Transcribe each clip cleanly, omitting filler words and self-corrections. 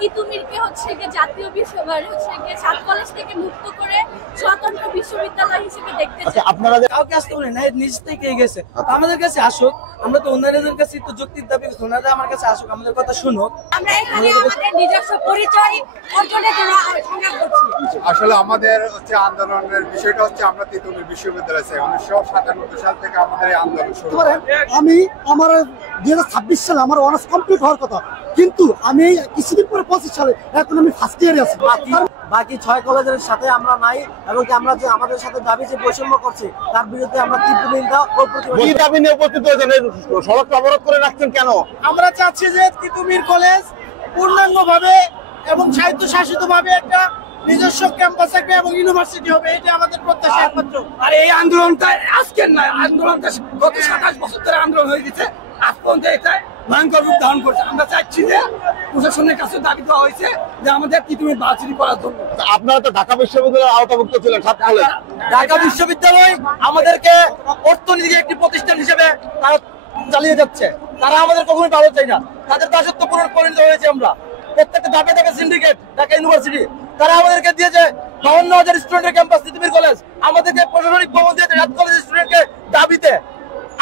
তিতুমিরকে জাতীয় বিশ্ববিদ্যালয় সাত কলেজ থেকে মুক্ত করে স্বতন্ত্র বিশ্ববিদ্যালয় হিসেবে দেখতে চাই। আপনারা কাউকে আসতে বলেন না, নিজ থেকে গেছে। আমাদের কাছে আসুক, আমরা তো ওনাদের কাছে তো যুক্তির দাবি করছি, ওনারা আমার কাছে আসুক, আমাদের কথা শুনুক। আমরা এখানে আমাদের নিজস্ব পরিচয় অর্জনের জন্য সংগ্রাম করছি। আসলে আমাদের আন্দোলনের বিষয়টা আমরা তিতুমির বিশ্ববিদ্যালয় চাই। 1997 সাল থেকে আমাদের এই আন্দোলন শুরু। আমি আমার 2026 সালে আমার অনার্স কমপ্লিট হওয়ার কথা, কিন্তু আমি কিছুদিন পরে 25 সালে এখন আমি ফার্স্ট ইয়ারে আছি। বাকি 6 কলেজের সাথে আমরা নাই, এবং আমরা যে আমাদের সাথে দাবি যে বৈষম্য করছে তার বিরুদ্ধে আমরা তীব্র নিন্দা ও প্রতিবাদ। কি দাবি নিয়ে উপস্থিত হয়েছেন? সড়ক অবরোধ করে রাখছেন কেন? আমরা চাচ্ছি যে তিতুমির কলেজ পূর্ণাঙ্গভাবে এবং স্বায়ত্তশাসিতভাবে একটা নিজস্ব ক্যাম্পাস থাকবে এবং ইউনিভার্সিটি হবে, এটা আমাদের প্রত্যাশা একমাত্র। আর এই আন্দোলনটা আজকের নয়, আন্দোলনটা গত 27 বছর ধরে আন্দোলন হয়ে গেছে। আজ পর্যন্ত এটা ভয়ঙ্কর রূপ ধারণ করছে। আমরা চাচ্ছি যে প্রশাসনের কাছে দাবি দেওয়া হয়েছে যে আমাদের তিতুমির ভার্সিটি করার জন্য। আপনারা তো ঢাকা বিশ্ববিদ্যালয়ের আওতাভুক্ত ছিলেন, সাত কলেজ। ঢাকা বিশ্ববিদ্যালয় আমাদেরকে অর্থনৈতিক একটি প্রতিষ্ঠান হিসেবে তারা চালিয়ে যাচ্ছে। তারা আমাদের কখনোই ভালো চাই না, তাদের দাসত্ব পরিণত হয়েছে আমরা। প্রত্যেকটা ধাপে ধাপে সিন্ডিকেট ঢাকা ইউনিভার্সিটি, তারা আমাদেরকে দিয়েছে 52,000 স্টুডেন্টের ক্যাম্পাস তিতুমির কলেজ, আমাদেরকে প্রশাসনিক ভবন দিয়েছে রাত কলেজ স্টুডেন্টকে দাবিতে।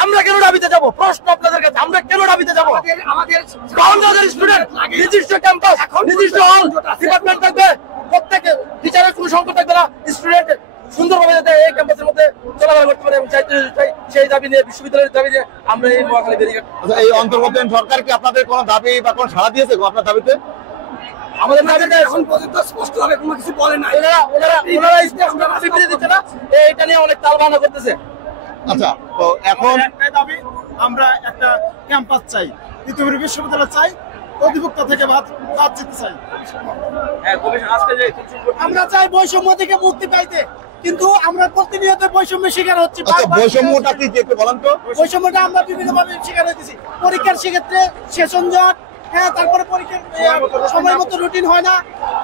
আমরা কেন দাবিতে যাব? প্রশ্ন আপনাদের কাছে, আমরা কেন দাবিতে যাব? আমাদের 52,000 স্টুডেন্ট, নিজস্ব ক্যাম্পাস, নিজস্ব হল, ডিপার্টমেন্ট থাকবে, প্রত্যেক টিচারের কোনো সংকট থাকবে না, স্টুডেন্ট সুন্দরভাবে যাতে এই ক্যাম্পাসের মধ্যে চলাফেরা করতে পারে এবং সেই দাবি নিয়ে, বিশ্ববিদ্যালয়ের দাবি নিয়ে আমরা এই মহাখালী ব্যারিকেড। এই অন্তর্বর্তীকালীন সরকার কি আপনাদের কোনো দাবি বা কোনো সাড়া দিয়েছে আপনার দাবিতে? আমাদের দাবিটা এখন পর্যন্ত স্পষ্টভাবে কোনো কিছু বলে না। ওনারা দিচ্ছে না, এটা নিয়ে অনেক তালবাহানা করতেছে। আচ্ছা, তো এখন দাবি আমরা একটা ক্যাম্পাস চাই, তিতুমির বিশ্ববিদ্যালয় চাই, অধিভুক্ত থেকে বাদ যেতে চাই। আমরা চাই বৈষম্য থেকে মুক্তি পাইতে, কিন্তু আমরা প্রতিনিয়ত বৈষম্যের শিকার হচ্ছি। বৈষম্যটা কি একটু বলেন তো? বৈষম্যটা আমরা বিভিন্নভাবে শিকার হতেছি। পরীক্ষার সেক্ষেত্রে সেশন জট, তারপরে পরীক্ষার সময় মতো রুটিন হয় না,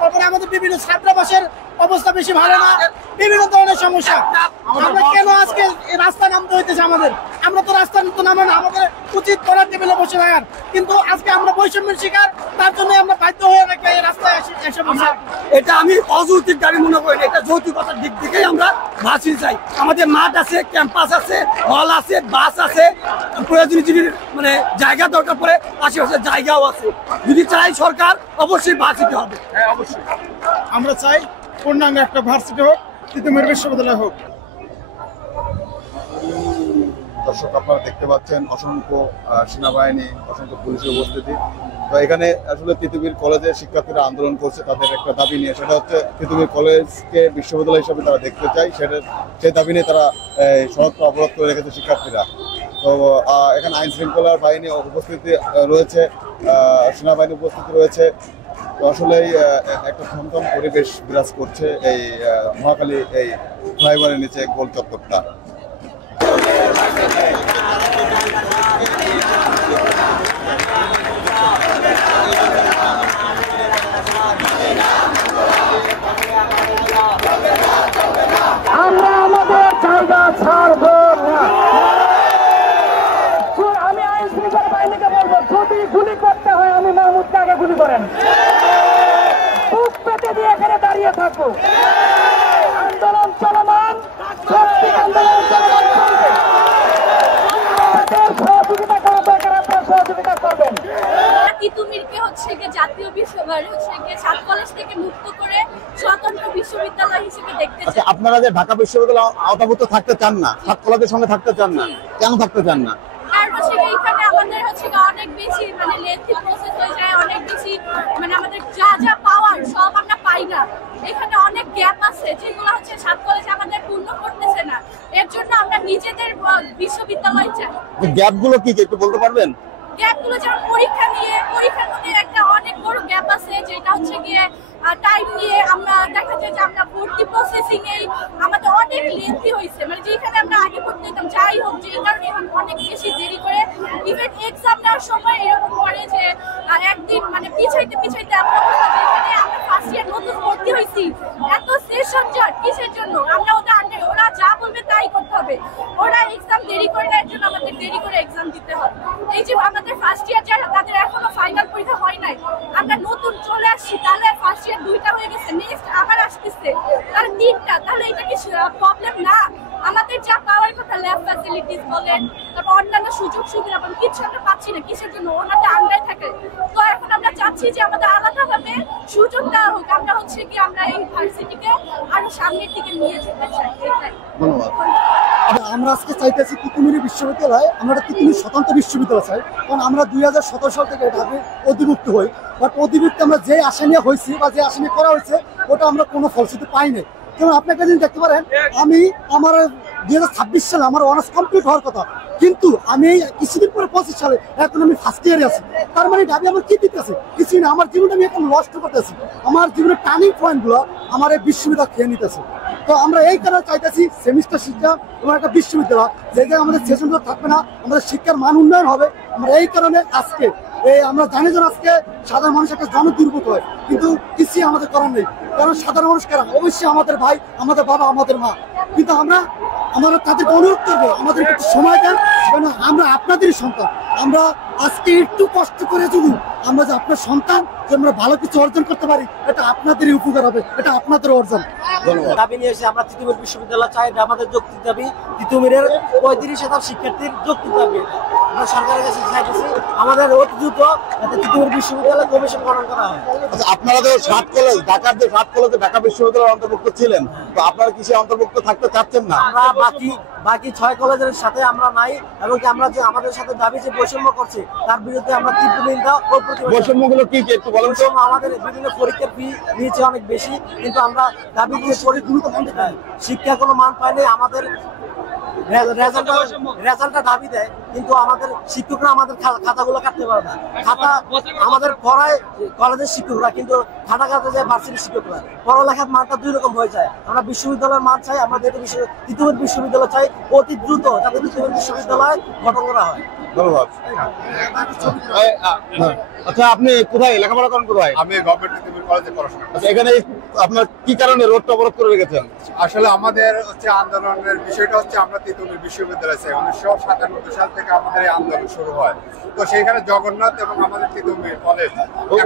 তারপরে আমাদের বিভিন্ন ছাত্রাবাসের অবস্থা বেশি ভালো না, বিভিন্ন ধরনের সমস্যা। আমরা কেন আজকে রাস্তায় নামতে হইতেছে আমাদের? আমরা তো রাস্তায় নামে না, আমাদের উচিত করার টেবিলে বসে থাকার, কিন্তু আজকে আমরা বৈষম্যের শিকার, তার জন্য আমরা বাধ্য হয়ে এই রাস্তায় এসে বসে। এটা আমি অযৌক্তিক দাবি মনে করি, এটা যৌক্তিকতার দিক থেকেই আমরা ভার্সিটি চাই। আমাদের মাঠ আছে, ক্যাম্পাস আছে, হল আছে, বাস আছে, প্রয়োজনীয় যদি মানে জায়গা দরকার পড়ে আশেপাশে জায়গাও আছে। যদি চাই সরকার, অবশ্যই ভার্সিটি হবে। হ্যাঁ, অবশ্যই আমরা চাই পূর্ণাঙ্গ একটা ভার্সিটি হোক, তিতুমির বিশ্ববিদ্যালয় হোক। দর্শক, আপনারা দেখতে পাচ্ছেন অসংখ্য সেনাবাহিনী, অসংখ্য পুলিশের উপস্থিতি। তো এখানে আসলে তিতুমির কলেজের শিক্ষার্থীরা আন্দোলন করছে তাদের একটা দাবি নিয়ে, সেটা হচ্ছে তিতুমির কলেজকে বিশ্ববিদ্যালয় হিসেবে তারা দেখতে চায়। সেই দাবি নিয়ে তারা সড়কটা অবরোধ করে রেখেছে শিক্ষার্থীরা। তো এখানে আইন শৃঙ্খলার বাহিনী উপস্থিতি রয়েছে, সেনাবাহিনী উপস্থিতি রয়েছে। তো আসলে একটা থমথম পরিবেশ বিরাজ করছে এই মহাখালী এই ফ্লাইওভারের নিচে গোল চত্বরটা। আমরা আমাদের জায়গা ছাড়বো না। আমি আইন শৃঙ্খলা বাহিনীকে বলবো, যদি গুলি করতে হয় আমি মাহমুদকে আগে গুলি করেন, বুক পেতে দিয়ে এখানে দাঁড়িয়ে থাকবো। আন্দোলন চলমান, সত্যি আন্দোলন চলমান চলবে। আমাদের সহযোগিতা করা দরকার, আপনারা সহযোগিতা করবেন। তিতুমিরকে জাতীয় বিশ্ববিদ্যালয় সাত কলেজ থেকে মুক্ত করে স্বতন্ত্র বিশ্ববিদ্যালয় হিসেবে দেখতে চাই। আপনারা যে ঢাকা বিশ্ববিদ্যালয় আওতাভুক্ত থাকতে চান না, সাত কলেজের সঙ্গে থাকতে চান না, কেন থাকতে চান না? কারণ এইখানে আমাদের অনেক বেশি মানে লেন্থি প্রসেস হয়ে যায়, অনেক বেশি মানে আমাদের যা যা পাওয়ার সব আমরা পাই না। এখানে অনেক গ্যাপ আছে যেগুলো সাত কলেজে আমাদের পূর্ণ করতেছে না। এর জন্য আমরা নিজেদের বিশ্ববিদ্যালয় চাই। গ্যাপগুলো কি একটু বলতে পারবেন? গ্যাপগুলো যেমন পরীক্ষার মধ্যে একটা অনেক বড় গ্যাপ আছে, যেটা গিয়ে টাইম নিয়ে আমরা দেখা যায় যে আমরা ভর্তি প্রসেসিং এ আমাদের অনেক লেন্থি হয়েছে, মানে যেখানে আমরা আগে পড়তে দিতাম যাই হোক, যে কারণে অনেক বেশি দেরি করে ইভেন এক্সাম দেওয়ার সময় এরকম করে যে একদিন মানে পিছাইতে যেখানে আমরা ফার্স্ট ইয়ার নতুন ভর্তি হয়েছি, এত সেশন জট কিসের জন্য? আমরা ওরা যা বলবে তাই করতে হবে। ওরা এক্সাম দেরি করে নেওয়ার জন্য আমাদের দেরি করে এক্সাম দিতে হবে। এই যে আমাদের ফার্স্ট ইয়ার যারা, তাদের এখনো ফাইনাল পরীক্ষা হয় নাই, আমরা নতুন চলে আসছি, তাহলে ফার্স্ট ইয়ার 2টা হয়ে গেছে, নেক্সট আবার আসতেছে, তাহলে 3টা, তাহলে এটা কি প্রবলেম না? আমাদের যা পাওয়ার কথা, ল্যাব ফ্যাসিলিটিস বলেন, তারপর অন্যান্য সুযোগ সুবিধা বলেন, কিছু একটা পাচ্ছি না। কিসের জন্য? ওনাদের আন্ডারে থাকে। তো এখন আমরা চাচ্ছি যে আমাদের আলাদাভাবে সুযোগ দেওয়া হোক। আমরা হচ্ছে কি আমরা এই ভার্সিটিকে আরো সামনের দিকে নিয়ে যেতে চাই। ধন্যবাদ। আমরা আজকে চাইতেছি তিতুমির বিশ্ববিদ্যালয়, আমরা একটা তিতুমির স্বতন্ত্র বিশ্ববিদ্যালয় চাই, কারণ আমরা 2017 সাল থেকে এটা অধিভুক্ত হই, বাট অধিভুক্ত আমরা যে আশা নিয়ে হয়েছি বা যে আশা নিয়ে করা হয়েছে ওটা আমরা কোনো ফলশ্রুতি পাই নাই। যেমন আপনাকে যদি দেখতে পারেন, আমার 2026 সালে আমার অনার্স কমপ্লিট হওয়ার কথা, কিন্তু আমি কিছুদিন পরে 25 সালে এখন আমি ফার্স্ট ইয়ারে আছি। তার মানে দাবি আমার কি দিতেছে? কিছুই না। আমার জীবনটা আমি এখন নষ্ট করতেছি। আমার জীবনের টার্নিং পয়েন্টগুলো আমার এই বিশ্ববিদ্যালয় খেয়ে নিতেছে। তো আমরা এই কারণে চাইতেছি সেমিস্টার শিক্ষা এবং একটা বিশ্ববিদ্যালয় যে জায়গায় আমাদের সেশনগুলো থাকবে না, আমাদের শিক্ষার মান উন্নয়ন হবে। আমরা এই কারণে আজকে আমরা জানি যে আজকে সাধারণ মানুষ একটা জনদুর্ভোগ হয়, কিন্তু কিছুই আমাদের করার নেই। কারণ সাধারণ মানুষ কারা? অবশ্যই আমাদের ভাই, আমাদের বাবা, আমাদের মা। কিন্তু আমরা তাদেরকে অনুরোধ করবো, আমাদের একটু সময় দেন, কারণ আমরা আপনাদেরই সন্তান। আমরা আজকে একটু কষ্ট করে যদি আমরা যে আপনার সন্তান যে আমরা ভালো কিছু অর্জন করতে পারি, এটা আপনাদেরই উপকার হবে, এটা আপনাদের অর্জন। দাবি নিয়ে এসে আমরা তিতুমির বিশ্ববিদ্যালয় চাই, এটা আমাদের যৌক্তিক দাবি। তিতুমিরের 35% শিক্ষার্থীর যৌক্তিক দাবি। আমরা সরকারের কাছে চাইতেছি আমাদের অতি দ্রুত তিতুমির বিশ্ববিদ্যালয় কমিশন গঠন করা হয়। আচ্ছা, আপনারা তো 7 কলেজ, ঢাকার যে 7 কলেজে ঢাকা বিশ্ববিদ্যালয়ের অন্তর্ভুক্ত ছিলেন, তো আপনারা কি সেই অন্তর্ভুক্ত থাকতে চাচ্ছেন না? আমরা বাকি 6 কলেজের সাথে আমরা নাই, এবং আমরা যে আমাদের সাথে দাবি যে বৈষম্য করছে তার বিরুদ্ধে আমরা তীব্র নিন্দা ও প্রতিবাদ। বৈষম্যগুলো কি কি একটু বলেন তো? আমাদের বিভিন্ন পরীক্ষার ফি নিয়েছে অনেক বেশি, কিন্তু আমরা দাবি দিয়ে শিক্ষা কোনো মান পাইনি। আমাদের রেজাল্টটা দাবি দেয়, কিন্তু আমাদের শিক্ষকরা আমাদের খাতাগুলো কাটতে পারে না। খাতা আমাদের পড়ায় কলেজের শিক্ষকরা, কিন্তু খাতা কাটতে যায় ভার্সিটির শিক্ষকরা। পড়ালেখার মানটা 2 রকম হয়ে যায়। আমরা বিশ্ববিদ্যালয়ের মান চাই, আমরা তিতুমির বিশ্ববিদ্যালয় চাই অতি দ্রুত, যাতে তিতুমির বিশ্ববিদ্যালয় গঠন করা হয়। ধন্যবাদ। আচ্ছা, আপনি কোথায় লেখাপড়া করেন? কোথায়? আমি গভর্নমেন্ট তিতুমির কলেজে পড়াশোনা করি। আচ্ছা, এখানে আপনার কি কারণে রোডটা অবরোধ করে রেখেছেন? আসলে আমাদের আন্দোলনের বিষয়টা হচ্ছে আমরা তিতুমির বিশ্ববিদ্যালয় চাই। 1997 সাল থেকে আমাদের এই আন্দোলন শুরু হয়। তো সেইখানে জগন্নাথ এবং আমাদের তিতুমির কলেজ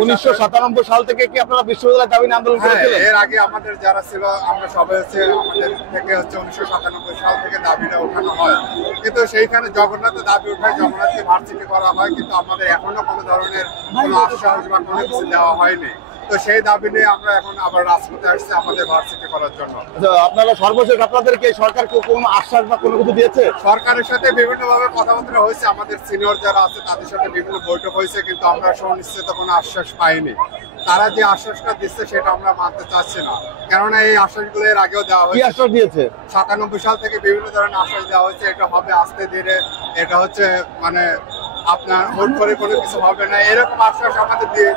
1997 সাল থেকে কি আপনারা বিশ্ববিদ্যালয় দাবি নিয়ে আন্দোলন করেছিলেন? এর আগে আমাদের যারা ছিল আমরা সবাই আমাদের থেকে 1997 সাল থেকে দাবিটা ওঠানো হয়, কিন্তু সেইখানে জগন্নাথের দাবি উঠায়, জগন্নাথকে ভার্সিটি করা হয়, কিন্তু আমাদের এখনো কোনো ধরনের কোনো আশ্বাস বা কোনো কিছু দেওয়া হয়নি। তো সেই দাবি নিয়ে আমরা এখন আবার রাজপথে আসছি আমাদের ভার্সিটি করার জন্য। আপনারা সর্বশেষ আপনাদেরকে সরকার কোনো আশ্বাস বা কোনো কিছু দিয়েছে? সরকারের সাথে বিভিন্ন ভাবে কথাবার্তা হয়েছে, আমাদের সিনিয়র যারা আছে তাদের সাথে বিভিন্ন বৈঠক হয়েছে, কিন্তু আমরা সুনিশ্চিত কোনো আশ্বাস পাইনি। তারা যে আশ্বাসটা দিচ্ছে সেটা আমরা মানতে চাচ্ছি না, কেননা এই আশ্বাসগুলো এর আগেও দেওয়া হয়েছে। 97 সাল থেকে বিভিন্ন ধরনের আশ্বাস দেওয়া হয়েছে, এটা হবে আস্তে ধীরে, এটা হচ্ছে মানে আপনার ভোট করে কোনো কিছু হবে না, এরকম আশ্বাস আমাদের দিয়ে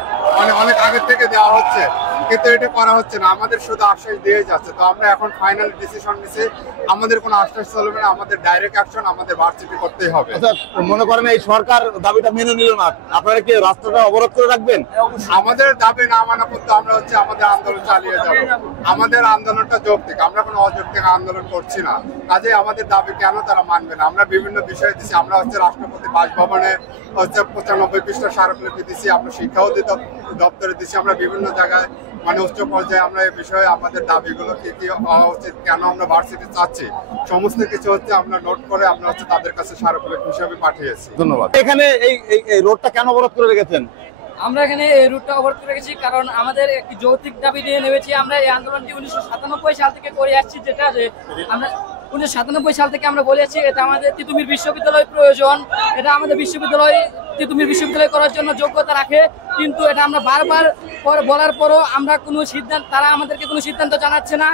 অনেক আগে থেকে দেওয়া হচ্ছে, কিন্তু এটা করা হচ্ছে না। আমাদের শুধু আশ্বাস দিয়ে যাচ্ছে। তো আমরা এখন ফাইনাল ডিসিশন নিছি, আমাদের কোনো আশ্বাস চলবে না, আমাদের ডাইরেক্ট অ্যাকশন, আমাদের ভার্সিটি করতেই হবে। আচ্ছা, মনে করেন এই সরকার দাবিটা মেনে নিল না, আপনারা কি রাস্তাটা অবরোধ করে রাখবেন? আমাদের দাবি না মানা পর্যন্ত আমরা আমাদের আন্দোলন চালিয়ে যাব। আমাদের আন্দোলনটা যৌক্তিক, আমরা কোনো অযৌক্তিক আন্দোলন করছি না। কাজে আমাদের দাবি কেন তারা মানবে না? আমরা বিভিন্ন বিষয়ে দিচ্ছি, আমরা রাষ্ট্রপতি বাসভবনে 95 পৃষ্ঠা স্মারকলিপি দিচ্ছি, আমরা শিক্ষা দপ্তরে দিচ্ছি, আমরা বিভিন্ন জায়গায় মানে উচ্চ পর্যায়ে আমরা এই বিষয়ে আমাদের দাবিগুলো কি কি হওয়া উচিত, কেন আমরা ভার্সিটি চাচ্ছি, সমস্ত কিছু আমরা নোট করে আমরা তাদের কাছে স্মারকলিপি হিসেবে পাঠিয়েছি। ধন্যবাদ। এখানে এই রোডটা কেন অবরোধ করে রেখেছেন? আমরা এখানে এই রুটটা অবরোধ করে রেখেছি কারণ আমাদের একটি যৌক্তিক দাবি নিয়ে নেমেছি। আমরা এই আন্দোলনটি 1997 সাল থেকে করে আসছি, যেটা আমরা 1997 সাল থেকে আমরা বলে আসছি এটা আমাদের তিতুমির বিশ্ববিদ্যালয় প্রয়োজন, এটা আমাদের বিশ্ববিদ্যালয় তিতুমির বিশ্ববিদ্যালয় করার জন্য যোগ্যতা রাখে। কিন্তু এটা আমরা বারবার বলার পরও আমরা কোনো সিদ্ধান্ত, তারা আমাদেরকে কোনো সিদ্ধান্ত জানাচ্ছে না।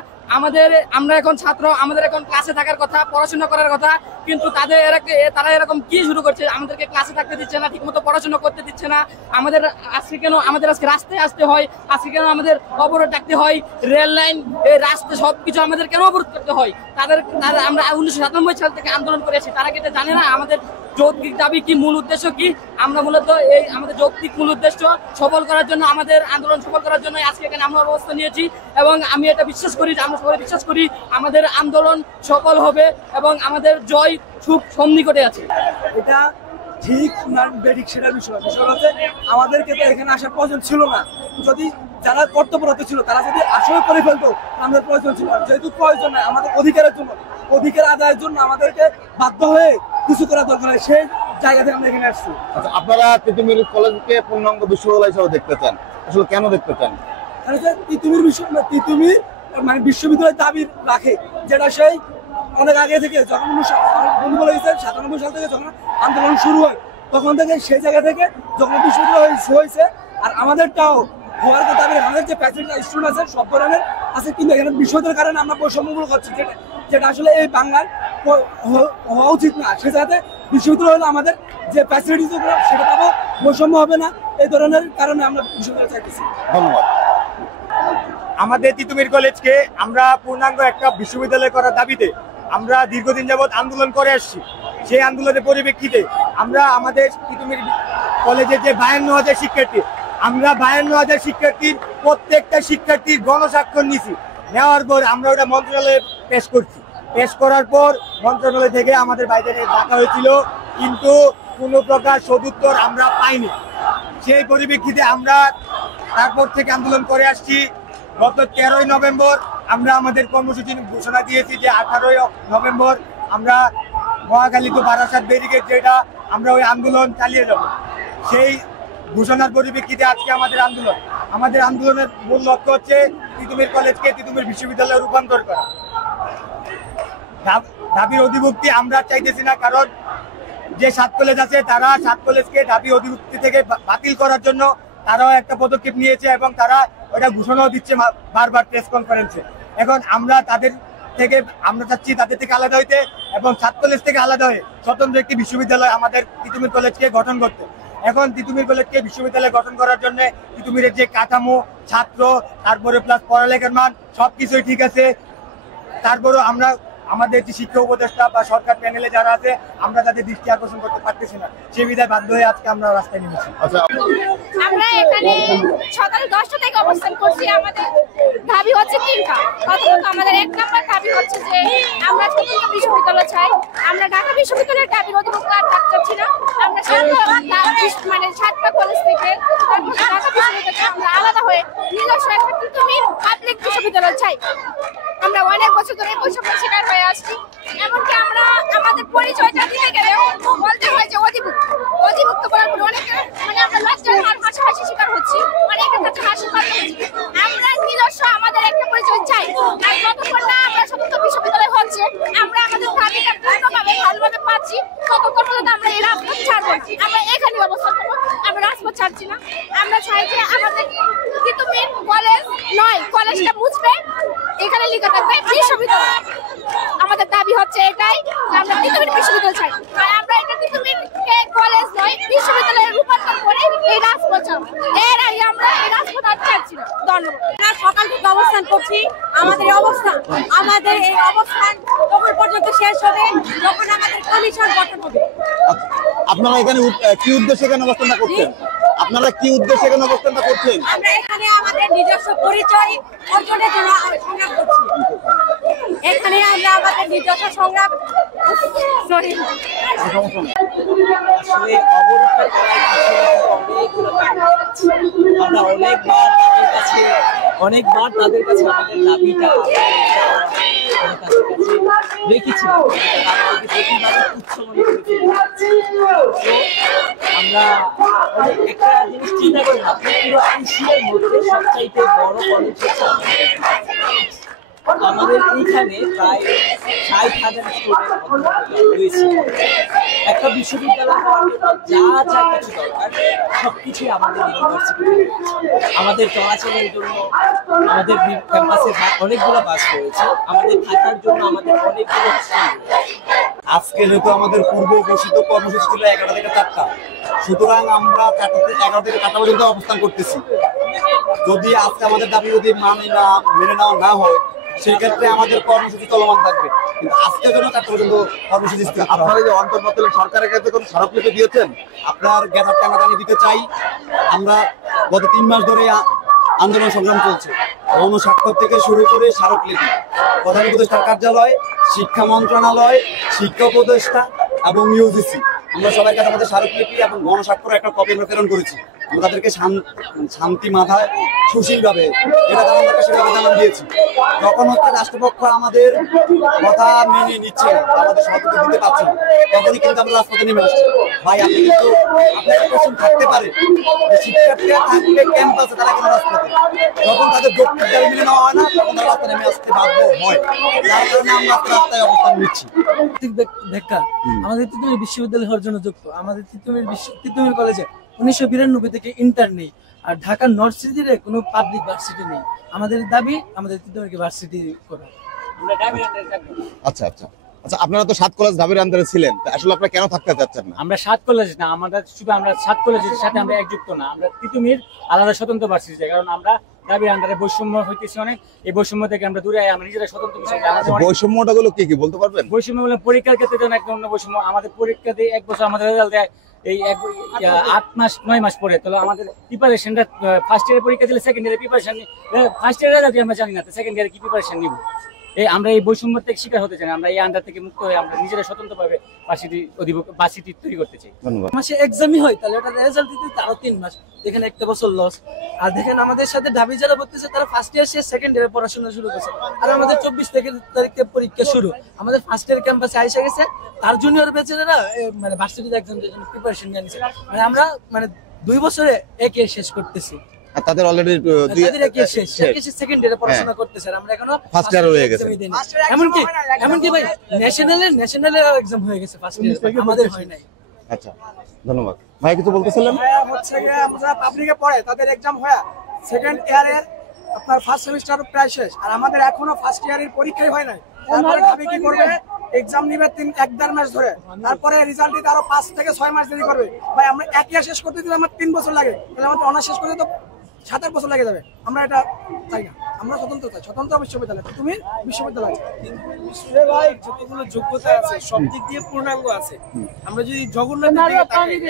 আমরা এখন ছাত্র, আমাদের এখন ক্লাসে থাকার কথা, পড়াশোনা করার কথা, কিন্তু তারা এরকম কি শুরু করছে, আমাদেরকে ক্লাসে থাকতে দিচ্ছে না, ঠিকমতো পড়াশোনা করতে দিচ্ছে না। আমাদের আজকে রাস্তায় আসতে হয়, আজকে কেন আমাদের অবরোধ ডাকতে হয়, রেল লাইন, এই রাস্তা সবকিছু আমাদের কেন অবরোধ করতে হয়? আমরা 1997 সাল থেকে আন্দোলন করেছি, তারা কি এটা জানে না আমাদের যৌক্তিক দাবি কি, মূল উদ্দেশ্য কি? আমরা মূলত এই আমাদের যৌক্তিক মূল উদ্দেশ্য সফল করার জন্য, আমাদের আন্দোলন সফল করার জন্য আজকে এখানে আমরা অবস্থান নিয়েছি, এবং আমি এটা বিশ্বাস করি, আমরা সবাই বিশ্বাস করি আমাদের আন্দোলন সফল হবে এবং আমাদের জয় খুব সন্নিকটে আছে। এটা ঠিক না বেঠিক সেটা বিষয় হচ্ছে আমাদেরকে তো এখানে আসার প্রয়োজন ছিল না। যদি যারা কর্তব্যরত ছিল তারা যদি আসলে করে ফেলতো আমাদের প্রয়োজন ছিল, যেহেতু প্রয়োজন নাই আমাদের অধিকারের জন্য, অধিকার আদায়ের জন্য আমাদেরকে বাধ্য হয়ে কিছু করা দরকার হয়, সেই জায়গা থেকে আমরা এখানে আসছি। আচ্ছা, আপনারা তিতুমির কলেজকে পূর্ণাঙ্গ বিশ্ববিদ্যালয় হিসেবে দেখতে চান, আসলে কেন দেখতে চান? তিতুমির মানে বিশ্ববিদ্যালয়ের দাবি রাখে, যেটা সেই অনেক আগে থেকে যখন 97 সাল থেকে যখন আন্দোলন শুরু হয় তখন থেকে সেই জায়গা থেকে যখন বিশ্ববিদ্যালয় হয়েছে, আর আমাদেরটাও হওয়ার কথা। আমাদের যে ফ্যাসিলিটি স্টুডেন্ট আছে সব ধরনের আছে, কিন্তু এখানে বিষয়টার কারণে আমরা বৈষম্যমূলক হচ্ছি, যেটা আসলে এই বাংলার হওয়া উচিত না। সে যাতে বিশ্ববিদ্যালয় হলে আমাদের যে ফ্যাসিলিটিস সেটা পাবো, বৈষম্য হবে না, এই ধরনের কারণে আমরা বিশ্ববিদ্যালয় চাইতেছি। ধন্যবাদ। আমাদের তিতুমির কলেজকে আমরা পূর্ণাঙ্গ একটা বিশ্ববিদ্যালয় করার দাবিতে আমরা দীর্ঘদিন যাবৎ আন্দোলন করে আসছি। সেই আন্দোলনের পরিপ্রেক্ষিতে আমরা আমাদের তিতুমির কলেজের যে 52,000 শিক্ষার্থী, আমরা 52,000 শিক্ষার্থীর প্রত্যেকটা শিক্ষার্থীর গণস্বাক্ষর নিয়েছি। নেওয়ার পর আমরা ওটা মন্ত্রণালয়ে পেশ করছি। পেশ করার পর মন্ত্রণালয় থেকে আমাদের বাইরে ডাকা হয়েছিল, কিন্তু কোনো প্রকার সদুত্তর আমরা পাইনি। সেই পরিপ্রেক্ষিতে আমরা তারপর থেকে আন্দোলন করে আসছি। গত 13ই নভেম্বর আমরা আমাদের কর্মসূচি ঘোষণা দিয়েছি যে 18ই নভেম্বর আমরা মহাখালী তো বারাসাত ব্যারিকেড, যেটা আমরা ওই আন্দোলন চালিয়ে যাব। সেই ঘোষণার পরিপ্রেক্ষিতে আজকে আমাদের আন্দোলনের মূল লক্ষ্য হচ্ছে তিতুমির কলেজকে তিতুমির বিশ্ববিদ্যালয়ে রূপান্তর করা। দাবির অধিভুক্তি আমরা চাইতেছি না, কারণ যে 7 কলেজ আছে তারা 7 কলেজকে দাবি অধিভুক্তি থেকে বাতিল করার জন্য তারাও একটা পদক্ষেপ নিয়েছে এবং তারা ওটা ঘোষণাও দিচ্ছে বারবার প্রেস কনফারেন্সে। এখন আমরা চাচ্ছি তাদের থেকে আলাদা হইতে এবং 7 কলেজ থেকে আলাদা হয়ে স্বতন্ত্র একটি বিশ্ববিদ্যালয় আমাদের তিতুমির কলেজকে গঠন করতে। এখন তিতুমির কলেজকে বিশ্ববিদ্যালয় গঠন করার জন্য তিতুমিরের যে কাঠামো, ছাত্র, তারপরে প্লাস পড়ালেখার মান সবকিছুই ঠিক আছে, তারপরেও আমরা আমাদের যে শিক্ষা উপদেষ্টা বা সরকার প্যানেলে যারা আছে আমরা তাদের দৃষ্টি আকর্ষণ করতে পারতেছি না, সেই বিধায় বাধ্য হয়ে আজকে আমরা রাস্তায় নেমেছি। আমরা এখানে সকাল 10টা থেকে অবস্থান করছি। আমাদের দাবি হচ্ছে 3টা। প্রথমত আমাদের 1 নম্বর দাবি হচ্ছে যে আমরা স্বতন্ত্র বিশ্ববিদ্যালয় চাই। আমরা ঢাকা বিশ্ববিদ্যালয়ের দাবির অধিভুক্ত আর থাকতে চাচ্ছি না। আমরা 7টা কলেজ থেকে ঢাকা বিশ্ববিদ্যালয় আমরা আলাদা হয়ে নিজস্ব একটা তিতুমির পাবলিক বিশ্ববিদ্যালয় চাই। আমরা অনেক বছর ধরে বৈষম্যের শিকার হয়ে আসছি। এমনকি আমরা আমাদের পরিচয়টা দিতে গেলে বলতে হয় যে অধিভুক্ত বলার পর অনেকে আমরা লজ্জার হাসাহাসি শিকার হচ্ছি, অনেকের কাছে হাসি পাচ্ছে। আমরা নিজস্ব আমাদের একটা পরিচয় চাই, আর যতক্ষণ না আমরা স্বতন্ত্র বিশ্ববিদ্যালয় হচ্ছে আমরা আমাদের দাবিটা পূর্ণভাবে ভালোভাবে পাচ্ছি, ততক্ষণ পর্যন্ত আমরা এই রাজপথ ছাড়বো। আমরা এখানে অবস্থান করবো, আমরা রাজপথ ছাড়ছি না। আমরা চাই যে আমাদের তিতুমির কলেজ নয়, কলেজটা মুছবে, এখানে লিখে থাকবে বিশ্ববিদ্যালয়। আমাদের দাবি হচ্ছে এটাই যে আমরা তিতুমির বিশ্ববিদ্যালয় চাই, আর আমরা এটা তিতুমির কলেজ নয় বিশ্ববিদ্যালয়ে রূপান্তর করে এই রাজপথ চাই। এর আগে আমরা এই রাজপথ আর ছাড়ছি না। ধন্যবাদ। আমরা সকাল থেকে অবস্থান করছি। আমাদের এই অবস্থান তখন পর্যন্ত শেষ হবে যখন আমাদের কমিশন গঠন হবে। আপনারা এখানে কি উদ্দেশ্যে এখানে অবস্থানটা করছেন? আপনারা কি উদ্দেশ্যে এখানে অবস্থানটা করছেন? আমরা এখানে আমাদের নিজস্ব পরিচয় অর্জনের জন্য সংগ্রাম করছি। এখানে আমরা আমাদের নিজস্ব সংগ্রাম আমরা অনেকবার তাদের কাছে আমাদের দাবিটা রেখেছি। আমরা একটা জিনিস চিন্তা করি না, পুরো এশিয়ার মধ্যে সবচাইতে বড় কলেজ হচ্ছে আমাদের এইখানে প্রায় 60,000 স্টুডেন্ট রয়েছে। একটা বিশ্ববিদ্যালয় হওয়ার জন্য যা যা কিছু দরকার সবকিছুই আমাদের ইউনিভার্সিটিতে রয়েছে। আমাদের চলাচলের জন্য আমাদের ক্যাম্পাসে অনেকগুলো বাস রয়েছে, আমাদের থাকার জন্য আমাদের অনেকগুলো স্কুল। আজকে যেহেতু আমাদের পূর্ব ঘোষিত কর্মসূচি ছিল 11টা থেকে 4টা, সুতরাং আমরা 11 থেকে 4টা পর্যন্ত অবস্থান করতেছি। যদি আজকে আমাদের দাবি যদি মেনে নেওয়া না হয় সেক্ষেত্রে আমাদের কর্মসূচি চলমান থাকবে, কিন্তু আজকে জন্য 4টা পর্যন্ত কর্মসূচি। আপনারা যে অন্তর্বর্তী সরকারের কাছে কোন স্মারকলিপি দিয়েছেন? আপনার গ্যাদার টানাটানি দিতে চাই। আমরা গত 3 মাস ধরে আন্দোলন সংগ্রাম চলছে, অনুস্বাক্ষর থেকে শুরু করে স্মারকলিপি, প্রধান উপদেষ্টার কার্যালয়, শিক্ষা মন্ত্রণালয়, শিক্ষা উপদেষ্টা এবং ইউজিসি আমরা সবার কাছে আমাদের স্মারকলিপি এবং গণস্বাক্ষর একটা কপি আমরা প্রেরণ করেছি। আমরা তাদেরকে শান্তি মাথায় সুশীলভাবে এটা জানান দরকার সেভাবে জানান দিয়েছি। যখন হচ্ছে রাষ্ট্রপক্ষ আমাদের কথা মেনে নিচ্ছে না, আমাদের সহযোগিতা দিতে পারছে না, তখনই কিন্তু আমরা রাজপথে নেমে আসছি। ভাই আপনি কিন্তু আপনার কোশ্চেন থাকতে পারে শিক্ষার্থীরা থাকবে ক্যাম্পাসে, তারা কিন্তু রাজপথে যখন তাদের যৌক্তিক দাবি মেনে নেওয়া হয় না তখন তারা রাস্তায় নেমে আসতে বাধ্য হয়। যার কারণে আমরা রাস্তায় অবস্থান নিচ্ছি। ব্যাখ্যা আমাদের তিতুমির বিশ্ববিদ্যালয় হওয়ার জন্য যুক্ত। আমাদের তিতুমির কলেজে 1992 থেকে ইন্টার নেই, আর ঢাকা নর্থ সিটির কোনো পাবলিক ভার্সিটি নেই। আমাদের দাবি আমাদের তিতুমিরকে ভার্সিটি করা। আচ্ছা আচ্ছা আচ্ছা, আপনারা তো 7 কলেজ ঢাবির আন্ডারে ছিলেন, আসলে আপনারা কেন থাকতে চাচ্ছেন না? আমরা 7 কলেজ না, আমাদের শুধু আমরা 7 কলেজের সাথে আমরা একযুক্ত না, আমরা তিতুমির আলাদা স্বতন্ত্র ভার্সিটি চাই। কারণ আমরা দাবির আন্ডারে বৈষম্য হইতেছে অনেক, এই বৈষম্য থেকে আমরা দূরে আমরা নিজেরা স্বতন্ত্র বিষয়। বৈষম্যটা গুলো কি কি বলতে পারবেন? বৈষম্য বলে পরীক্ষার ক্ষেত্রে যেন একটা অন্য বৈষম্য। আমাদের পরীক্ষা দিয়ে 1 বছর আমাদের রেজাল্ট দেয় এই 8 মাস 9 মাস পরে, তাহলে আমাদের প্রিপারেশনটা ফার্স্ট ইয়ারের পরীক্ষা দিলে সেকেন্ড ইয়ারের প্রিপারেশন ফার্স্ট ইয়ারের রেজাল্ট আমরা জানি না, সেকেন্ড ইয়ারে কি প্রিপারেশন নিব। আমরা এই বৈষম্য থেকে শিকার হতে চাই না, আমরা এই আন্ডার থেকে মুক্ত হয়ে আমরা নিজেরা স্বতন্ত্রভাবে ভার্সিটি তৈরি করতে চাই। মাসে এক্সামই হয় তাহলে এটা রেজাল্ট দিতে আরো 3 মাস, দেখেন একটা বছর লস। আর দেখেন আমাদের সাথে দাবি যারা করতেছে তারা ফার্স্ট ইয়ার শেষ, সেকেন্ড ইয়ারে পড়াশোনা শুরু করছে, আর আমাদের 24 তারিখে পরীক্ষা শুরু। আমাদের ফার্স্ট ইয়ার ক্যাম্পাসে আইসা গেছে, তার জুনিয়র ব্যাচেরা মানে ভার্সিটিতে এক্সামের জন্য প্রিপারেশন নিয়ে নিছে। মানে আমরা 2 বছরে একে শেষ করতেছি, তাদের অলরেডি সেকেন্ড ইয়ারে পড়াশোনা করতেছে, আর আমরা এখনো ফার্স্ট ইয়ার হয়ে গেছে। এমনকি ভাই ন্যাশনাল এক্সাম হয়ে গেছে, ফার্স্ট ইয়ার আমাদের হয় নাই। আচ্ছা ধন্যবাদ ভাই, কিছু বলতেছিলেন? হচ্ছে আমরা পাবলিকে পড়ে তাদের এক্সাম হয় সেকেন্ড ইয়ারের আপনার ফার্স্ট সেমিস্টার প্রায় শেষ, আর আমাদের এখনো ফার্স্ট ইয়ারের পরীক্ষাই হয় নাই। তারপরে ভাবে কি করবে, এক্সাম নিবে 1.5 মাস ধরে, তারপরে রেজাল্ট দিতে আরো 5 থেকে 6 মাস দেরি করবে। ভাই আমরা এক ইয়ার শেষ করতে দিলে আমার 3 বছর লাগে, তাহলে আমাদের অনার্স শেষ করতে তো 7-8 বছর লেগে যাবে। আমরা এটা চাই না, আমরা স্বতন্ত্র চাই, স্বতন্ত্র বিশ্ববিদ্যালয়, তুমি বিশ্ববিদ্যালয়। ভাই যতগুলো যোগ্যতা আছে সব দিক দিয়ে পূর্ণাঙ্গ আছে। আমরা যদি জগন্নাথ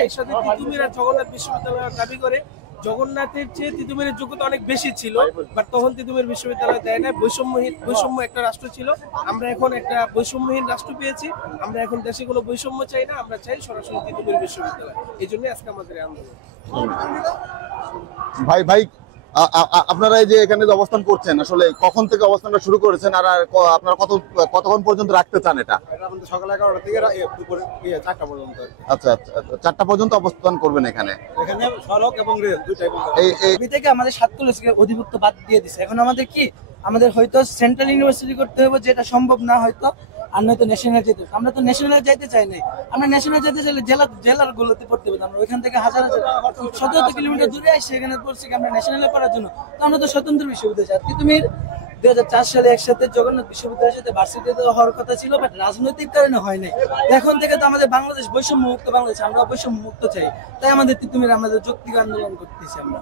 একসাথে তিতুমির আর জগন্নাথ বিশ্ববিদ্যালয় দাবি করে, জগন্নাথের চেয়ে তিতুমিরের যোগ্যতা অনেক বেশি ছিল, বাট তখন তিতুমির বিশ্ববিদ্যালয় দেয় না। বৈষম্য একটা রাষ্ট্র ছিল, আমরা এখন একটা বৈষম্যহীন রাষ্ট্র পেয়েছি। আমরা এখন দেশে কোনো বৈষম্য চাই না, আমরা চাই সরাসরি তিতুমির বিশ্ববিদ্যালয়। এই জন্য আজকে আমাদের আন্দোলন। ভাই আপনারা এই যে এখানে যে অবস্থান করছেন, আসলে কখন থেকে অবস্থানটা শুরু করেছেন, আর আপনারা কতক্ষণ পর্যন্ত রাখতে চান এটা? সকাল 11টা থেকে দুপুরে 4টা পর্যন্ত। আচ্ছা আচ্ছা, 4টা পর্যন্ত অবস্থান করবেন এখানে? এখানে সড়ক এবং রেল দুটাই বন্ধ। এই থেকে আমাদের 7 কলেজকে অধিভুক্ত বাদ দিয়ে দিছে। এখন আমাদের কি, আমাদের হয়তো সেন্ট্রাল ইউনিভার্সিটি করতে হবে, যেটা সম্ভব না হয়তো, আর নয়তো ন্যাশনাল যেতে। আমরা তো ন্যাশনাল যাইতে চাই নাই, আমরা ন্যাশনাল যেতে চাইলে জেলার গুলোতে পড়তে হবে। আমরা ওইখান থেকে 1700 কিলোমিটার দূরে আসছি, এখানে পড়ছি আমরা ন্যাশনালে পড়ার জন্য। তো আমরা তো স্বতন্ত্র বিশ্ববিদ্যালয় চাই। তুমি 2004 সালে একসাথে জগন্নাথ বিশ্ববিদ্যালয়ের সাথে ভার্সিটিতে হওয়ার কথা ছিল, বাট রাজনৈতিক কারণে হয় নাই। এখন থেকে তো আমাদের বাংলাদেশ বৈষম্য মুক্ত বাংলাদেশ, আমরা বৈষম্য মুক্ত চাই, তাই আমাদের তিতুমির আমাদের যৌক্তিক আন্দোলন করতেছি। আমরা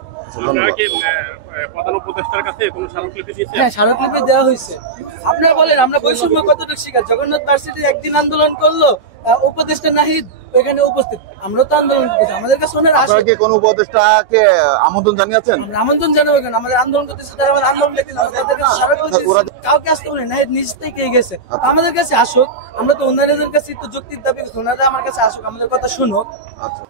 প্রধান উপদেষ্টার কাছে কোনো স্মারকলিপি দিয়েছেন? হ্যাঁ, স্মারকলিপি দেওয়া হয়েছে। আপনারা বলেন আমরা বৈষম্য কতটুকু শিকার? জগন্নাথ ভার্সিটি একদিন আন্দোলন করলো, উপদেষ্টা নাহিদ এখানে উপস্থিত, আমরা তো আন্দোলন করতেছি। আমাদের কাছে আপনারা কি কোন উপদেষ্টাকে আমন্ত্রণ জানিয়েছেন? আমন্ত্রণ জানাবো কেন? আমাদের আন্দোলন করতেছে, তারা আমাদের আন্দোলন লিখে কাউকে আসতে বলে নাহিদ নিজ থেকে গেছে। আমাদের কাছে আসুক, আমরা তো ওনাদের কাছে তো যৌক্তিক দাবি করছি, ওনারা আমার কাছে আসুক, আমাদের কথা শুনুক। আচ্ছা।